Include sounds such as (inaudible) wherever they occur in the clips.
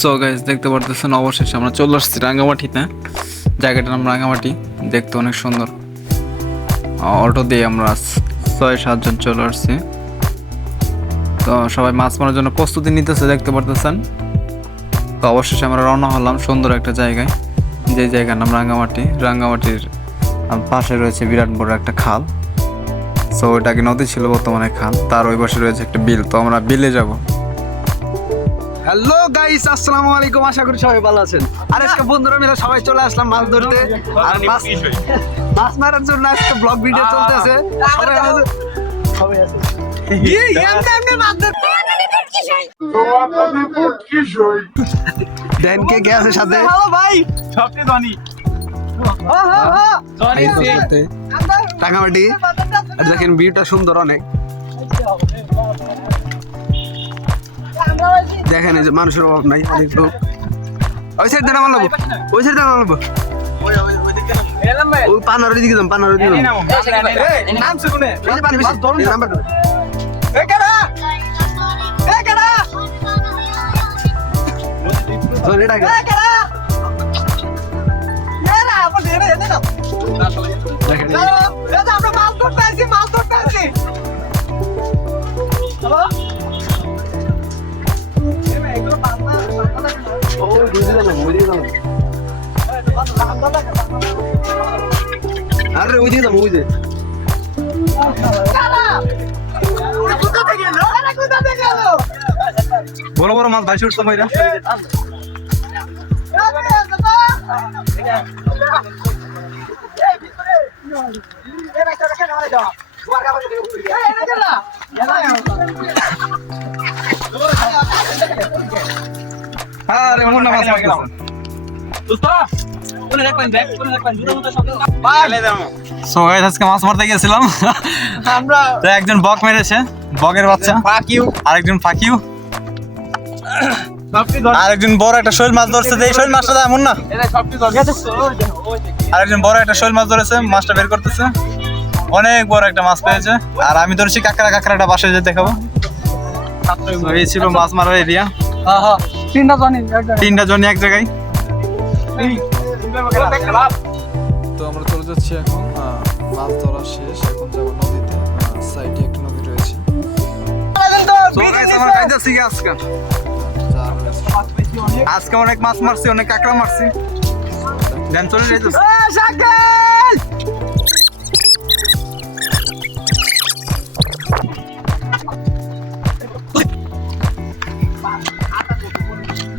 So guys দেখতে পারতেছেন অবশেষে আমরা চলে আসছি রাঙামাটিতে জায়গাটার নাম রাঙামাটি দেখতে অনেক সুন্দর। অটো দিয়ে আমরা ছয় সাতজন চলে আসছি। তো সবাই মাছ মারার জন্য প্রস্তুতি নিতেছে, দেখতে পারতেছেন? তো অবশেষে আমরা রওনা হলাম সুন্দর একটা জায়গায়, যে জায়গার নাম রাঙ্গামাটি। রাঙ্গামাটির পাশে রয়েছে বিরাট বড় একটা খাল। সো ওইটাকে নদী ছিল বর্তমানে? খাল তার ওই পাশে রয়েছে একটা বিল তো আমরা বিলে যাব। হ্যালো গাইস আসসালামু আলাইকুম আশা করি সবাই ভালো আছেন। আর আজকে বন্ধুরা মিলে সবাই চলে আসলাম মাছ ধরতে আর মাছ মাছ মারার জন্য আজকে ব্লগ ভিডিও চলতেছে। সবাই আমাদের- ইয়ে, এমনি এমনি মাছ ধর- দেন কে কে আছে সাথে? হ্যালো ভাই টাকামাটি আর দেখেন ভিউটা সুন্দর অনেক। দেখেন যে মানুষের অভাব নাই অনেক লোক। ওই সাইড দাঁড়া মারলাম ওই সাইড দাঁড়া মারলাম ওই পানার দিকে যাম পানার দিকে যাম নাম শুনে পানি বেশি। নাম্বার ধরে এটা আগে। দেখেন আরে ওই দিকে যাব ওই যে। বড় বড় মাছ ভাই উঠছে ভাইরা। আরে মুন্না মাছ মারতেছে সো গাইস আজকে মাছ মারতে আমরা তো একজন বক মেরেছে বকের বাচ্চা। আরেকজন ফাকিউ আরেকজন বড় একটা শৈল মাছ ধরছে যে এই শৈল মাছটা এমন না আরেকজন বড় একটা শৈল মাছ ধরেছে মাছটা বের করতেছে। অনেক বড় একটা মাছ পেয়েছে। আর আমি ধরেছি কাঁকড়া কাঁকড়াটা বাসায় যেতে দেখাবো। এই ছিল মাছ মারার এরিয়া তিনটা জানি তিনটা জন এক জায়গায়। তো আমরা চলে যাচ্ছি এখন মাছ ধরা শেষ এখন যাব নদীতে সাইডে একটা নদী রয়েছে। আজকে? অনেক মাছ মারছি অনেক কাঁকড়া মারছি। দেন চলে যাইতেছি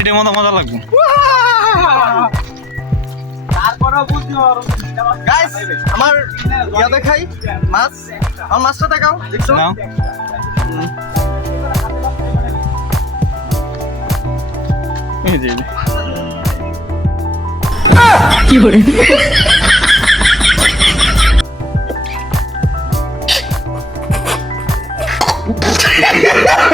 এটার মতো মজা লাগবে। গাইস আমার ইয়া দেখাই। মাছ। আমার মাছটা দেখাও দেখছ? নাও। এই (laughs)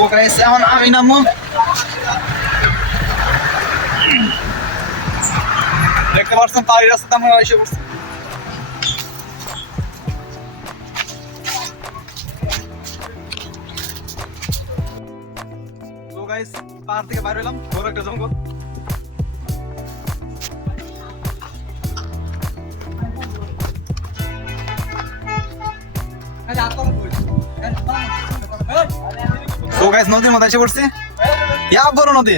তো গাইস এখন আমি নামবো দেখতে পাচ্ছেন পাহাড়ি রাস্তাতে আমরা এসে পড়ছি পাহাড় থেকে বাইরে এলাম বড় একটা জঙ্গল তো গাইস নদীর মধ্যে এসে পড়ছি ইয়া বড় নদী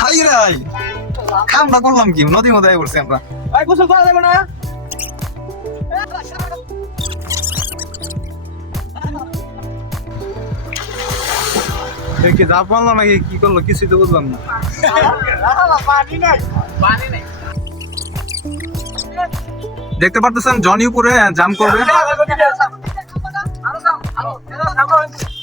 হাই রে হাই খামটা করলাম কি নদীর মধ্যে এসে পড়ছি আমরা ভাই গোসল করা যাবে না কি নাকি করল কিছুই তো বুঝলাম না পানি নাই পানি নাই দেখতে পারতেছেন জনি উপরে জাম করবে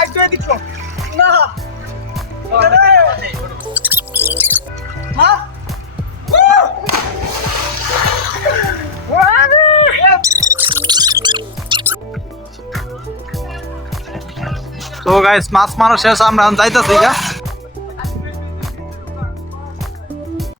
করছিস তো গাইস মাছ মারা শেষ আমরা যাইতেছি গা